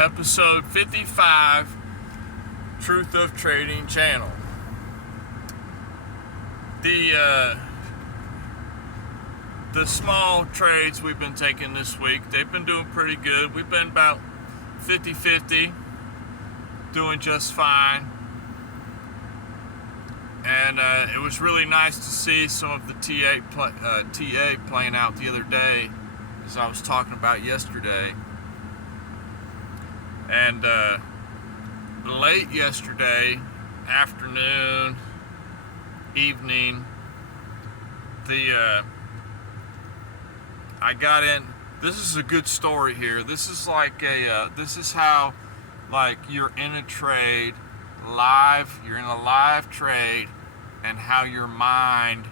episode 55, Truth of Trading channel. The small trades we've been taking this week, they've been doing pretty good. We've been about 50-50, doing just fine. And it was really nice to see some of the TA playing out the other day, as I was talking about yesterday. And late yesterday afternoon, evening, I got in. This is a good story here. This is like this is how, like, you're in a trade live. You're in a live trade, and how your mind,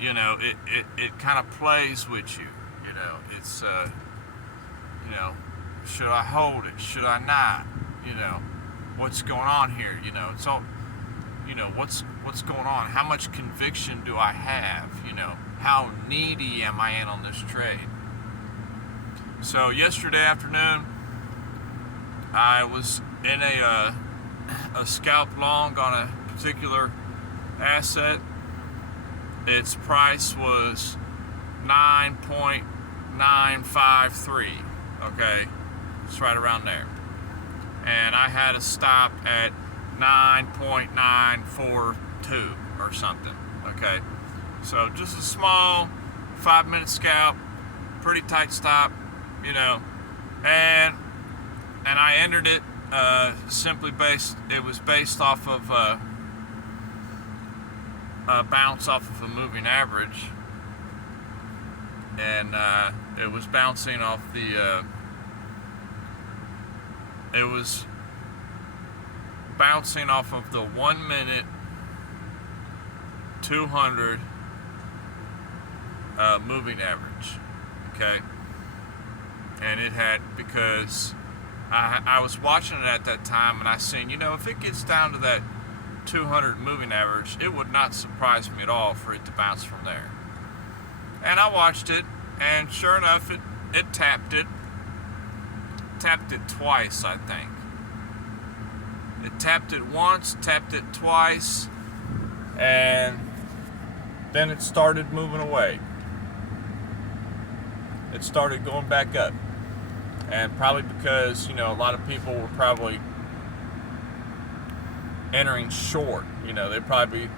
it kind of plays with you. It's should I hold it? Should I not? What's going on here? It's all, what's going on? How much conviction do I have? How needy am I in on this trade? So yesterday afternoon, I was in a scalp long on a particular asset. Its price was 9.953. Okay, it's right around there. And I had a stop at 9.942 or something. Okay, so just a small 5-minute scalp, pretty tight stop, and I entered it simply it was based off of a bounce off of a moving average, and it was bouncing off the it was bouncing off of the 1 minute 200 moving average. Okay, and it had, because I was watching it at that time, and I seen, if it gets down to that 200 moving average, it would not surprise me at all for it to bounce from there. And I watched it, and sure enough, it tapped it twice, I think. It tapped it once, tapped it twice, and then it started moving away. It started going back up. And probably because, a lot of people were probably entering short. They'd probably,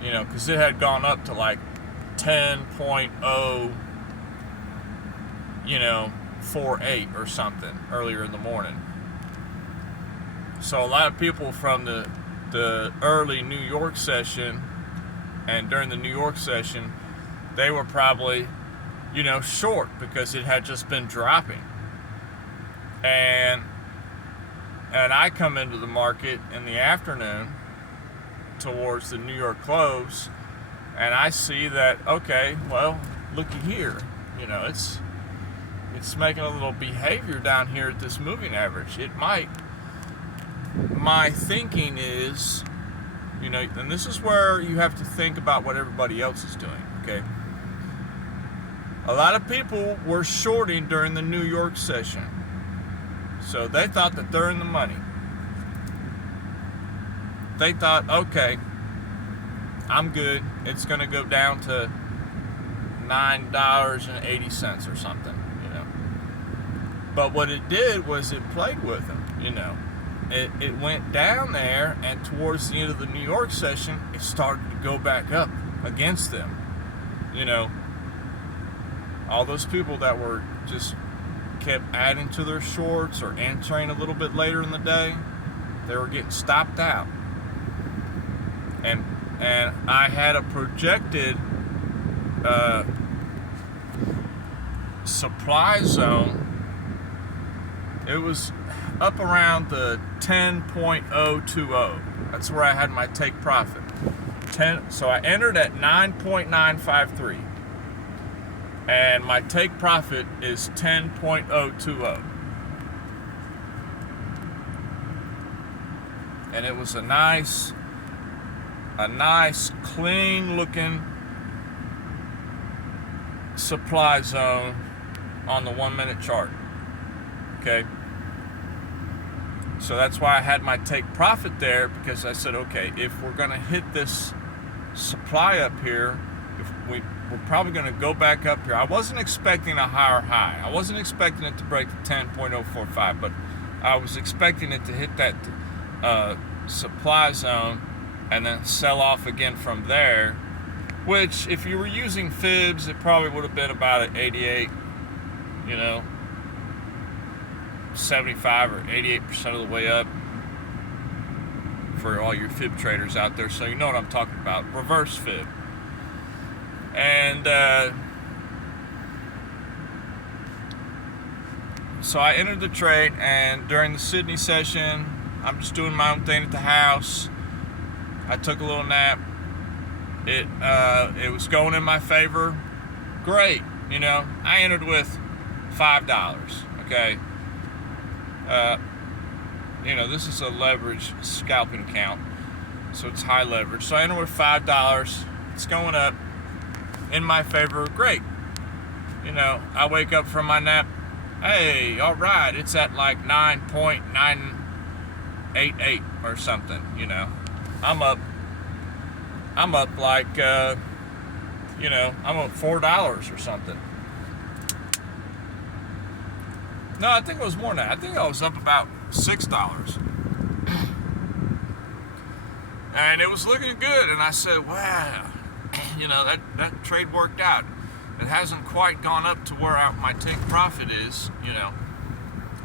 because it had gone up to like 10.0, 48 or something earlier in the morning. So a lot of people from the early New York session, and during the New York session, they were probably, short, because it had just been dropping. And I come into the market in the afternoon towards the New York close, and I see that, okay, well, looky here, it's making a little behavior down here at this moving average. It might. My thinking is, and this is where you have to think about what everybody else is doing, okay? A lot of people were shorting during the New York session. So they thought that they're in the money. They thought, okay, I'm good. It's going to go down to $9.80 or something, But what it did was it played with them, It went down there, and towards the end of the New York session, it started to go back up against them. All those people that were just kept adding to their shorts or entering a little bit later in the day, they were getting stopped out. And I had a projected supply zone. It was up around the 10.020. That's where I had my take profit. So I entered at 9.953. And my take profit is 10.020. And it was a nice clean looking supply zone on the 1 minute chart. Okay, So that's why I had my take profit there, because I said, okay, if we're going to hit this supply up here, we're probably going to go back up here. I wasn't expecting a higher high. I wasn't expecting it to break the 10.045, but I was expecting it to hit that supply zone and then sell off again from there, which if you were using fibs, it probably would have been about an 88, 75 or 88% of the way up for all your fib traders out there. So you know what I'm talking about. Reverse fib. And so I entered the trade, and during the Sydney session, I'm just doing my own thing at the house. I took a little nap. It was going in my favor. Great. I entered with $5. Okay. This is a leverage scalping account, so it's high leverage. So I enter with $5. It's going up in my favor. Great. I wake up from my nap. Hey, all right. It's at like 9.988 or something. I'm up like, I'm up $4 or something. No, I think it was more than that. I think I was up about $6. And it was looking good. And I said, wow, that trade worked out. It hasn't quite gone up to where my take profit is,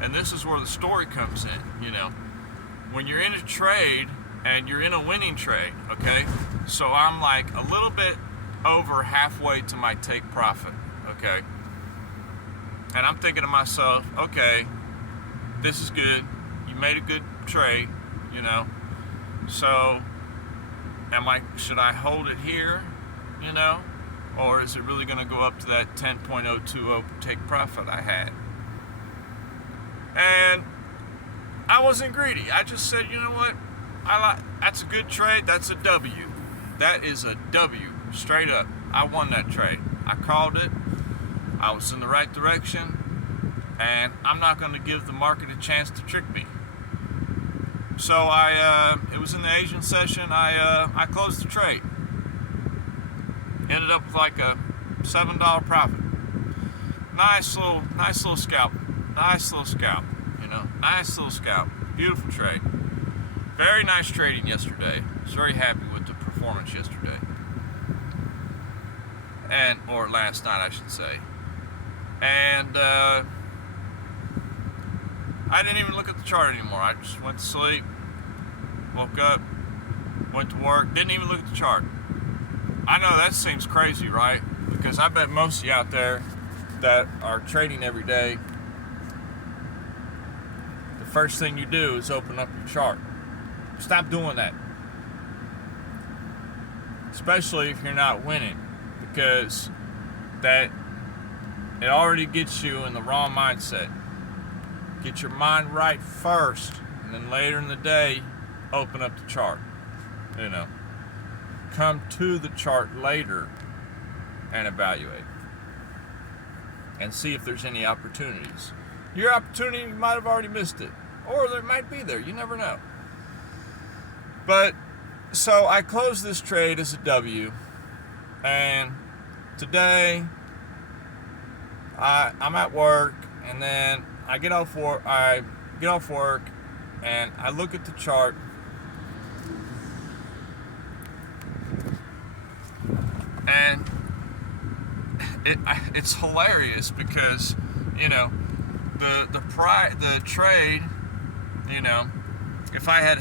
And this is where the story comes in, When you're in a trade and you're in a winning trade, okay? So I'm like a little bit over halfway to my take profit, okay? And I'm thinking to myself, okay, this is good. You made a good trade, So, should I hold it here, Or is it really going to go up to that 10.020 take profit I had? And I wasn't greedy. I just said, you know what? That's a good trade. That's a W. That is a W, straight up. I won that trade. I called it. I was in the right direction, and I'm not going to give the market a chance to trick me. So it was in the Asian session. I closed the trade. Ended up with like a $7 profit. Nice little scalp. Nice little scalp. Nice little scalp. Beautiful trade. Very nice trading yesterday. Was very happy with the performance yesterday. Or last night, I should say. And I didn't even look at the chart anymore. I just went to sleep, woke up, went to work, didn't even look at the chart. I know that seems crazy, right? Because I bet most of you out there that are trading every day, the first thing you do is open up your chart. Stop doing that. Especially if you're not winning, because it already gets you in the wrong mindset. Get your mind right first, and then later in the day, open up the chart. Come to the chart later and evaluate and see if there's any opportunities. Your opportunity, you might have already missed it, or there might be there. You never know. But so I closed this trade as a W, and today I'm at work, and then I get off work, and I look at the chart, and it's hilarious because the trade, if I had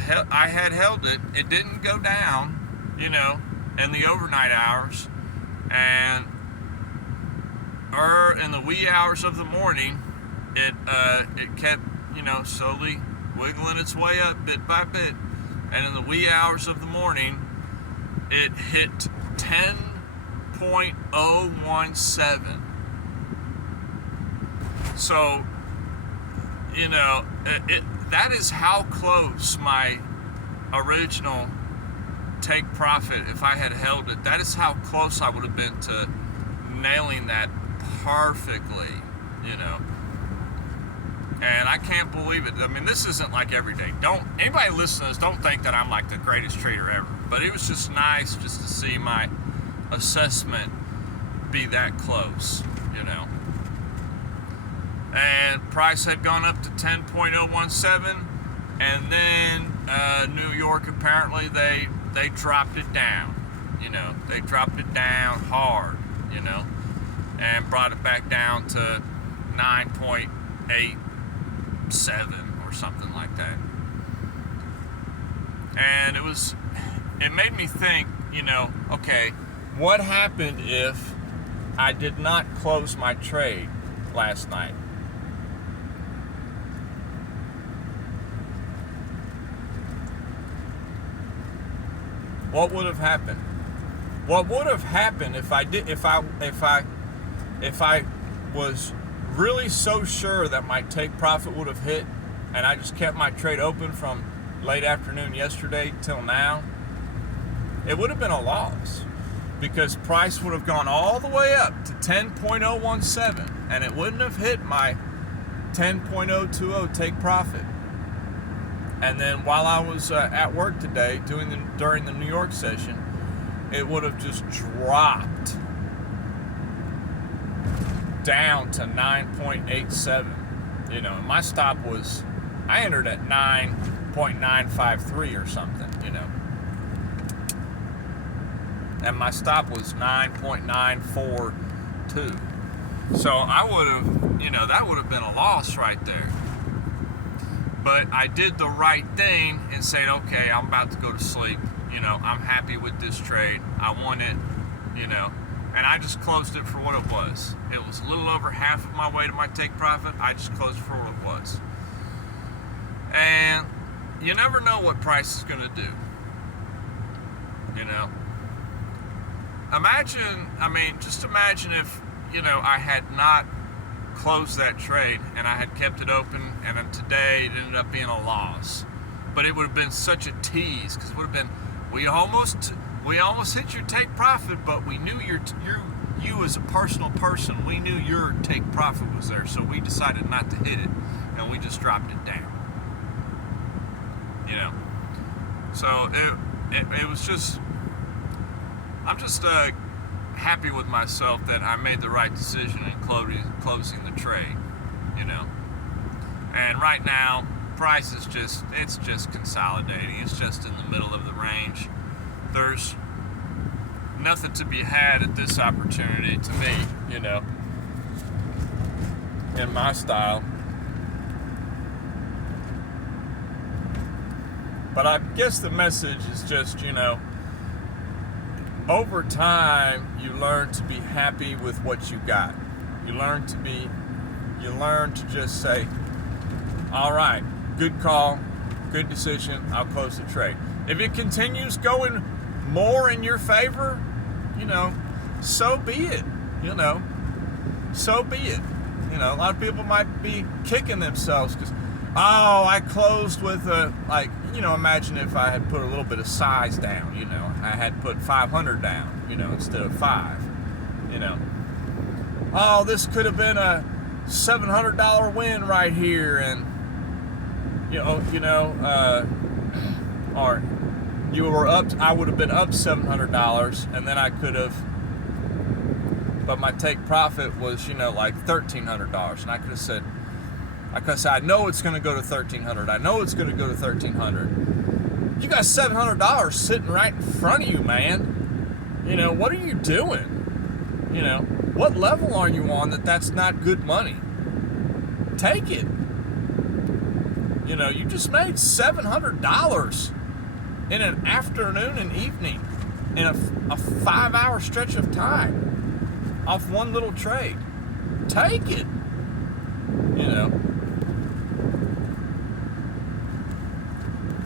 held it, it didn't go down, in the overnight hours, and in the wee hours of the morning, it kept slowly wiggling its way up bit by bit, and in the wee hours of the morning, it hit 10.017. So that is how close my original take profit, if I had held it, that is how close I would have been to nailing that perfectly, And I can't believe it. I mean, this isn't like every day. Don't anybody listen to this, don't think that I'm like the greatest trader ever. But it was just nice just to see my assessment be that close, you know. And price had gone up to 10.017, and then New York, apparently they dropped it down, you know. They dropped it down hard, you know, and brought it back down to 9.87 or something like that. And it made me think, you know, okay, what happened if I did not close my trade last night? What would have happened? What would have happened if I was really so sure that my take profit would have hit, and I just kept my trade open from late afternoon yesterday till now? It would have been a loss, because price would have gone all the way up to 10.017, and it wouldn't have hit my 10.020 take profit. And then while I was at work today during the New York session, it would have just dropped down to 9.87. You know, my stop was, I entered at 9.953 or something, you know. And my stop was 9.942. So I would have, you know, that would have been a loss right there. But I did the right thing and said, okay, I'm about to go to sleep. You know, I'm happy with this trade. I won it, you know. And I just closed it for what it was. It was a little over half of my way to my take profit. I just closed it for what it was. And you never know what price is going to do. You know. Just imagine if, you know, I had not closed that trade and I had kept it open, and then today it ended up being a loss. But it would have been such a tease, because it would have been, we almost hit your take profit, but we knew you as a personal person, we knew your take profit was there, so we decided not to hit it, and we just dropped it down. You know, so it was just, I'm just happy with myself that I made the right decision in closing the trade, you know. And right now, price is it's just consolidating. It's just in the middle of the range. There's nothing to be had at this opportunity to me, you know, in my style. But I guess the message is just, you know, over time, you learn to be happy with what you got. You learn to just say, all right, good call, good decision, I'll close the trade. If it continues going more in your favor, you know, so be it, you know, so be it. You know, a lot of people might be kicking themselves because, oh, I closed with imagine if I had put a little bit of size down, you know, I had put 500 down, you know, instead of 5, you know. Oh, this could have been a $700 win right here, and, or you were up, I would have been up $700, and then I could have, but my take profit was, you know, like $1,300, and I could have said, I know it's going to go to $1,300. I know it's going to go to $1,300. You got $700 sitting right in front of you, man. You know, what are you doing? You know, what level are you on that's not good money? Take it. You know, you just made $700 in an afternoon and evening in a 5-hour stretch of time off one little trade. Take it. You know.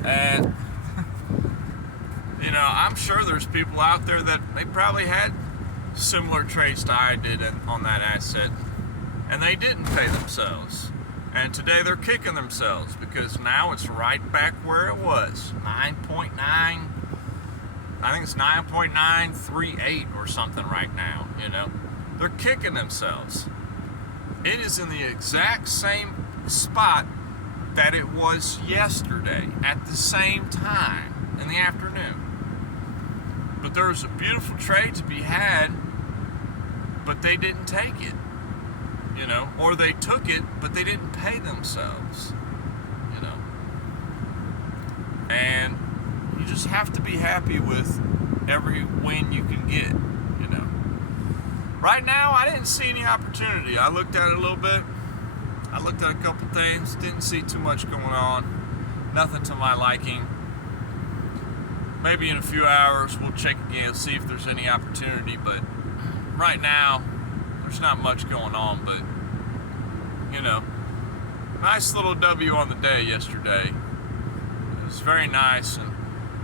And, you know, I'm sure there's people out there that they probably had similar trades to I did on that asset, and they didn't pay themselves. And today they're kicking themselves because now it's right back where it was, 9.9, I think it's 9.938 or something right now, you know. They're kicking themselves. It is in the exact same spot that it was yesterday at the same time in the afternoon. But there was a beautiful trade to be had, but they didn't take it, you know, or they took it, but they didn't pay themselves, you know. And you just have to be happy with every win you can get, you know. Right now, I didn't see any opportunity. I looked at it a little bit. I looked at a couple things, didn't see too much going on, nothing to my liking. Maybe in a few hours we'll check again, see if there's any opportunity, but right now there's not much going on. But you know, nice little W on the day yesterday. It was very nice, and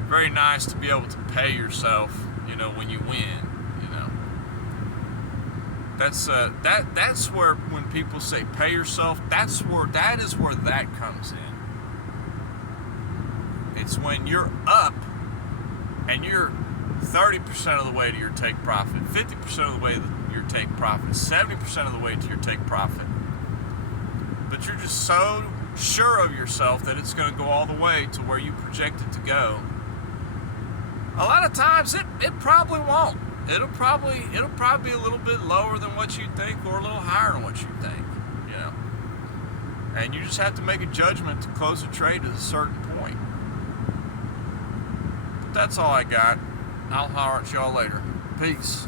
very nice to be able to pay yourself, you know, when you win. That's where, when people say pay yourself, that is where that comes in. It's when you're up and you're 30% of the way to your take profit, 50% of the way to your take profit, 70% of the way to your take profit. But you're just so sure of yourself that it's going to go all the way to where you project it to go. A lot of times it probably won't. It'll probably be a little bit lower than what you think, or a little higher than what you think, you know. And you just have to make a judgment to close a trade at a certain point. But that's all I got. I'll holler at y'all later. Peace.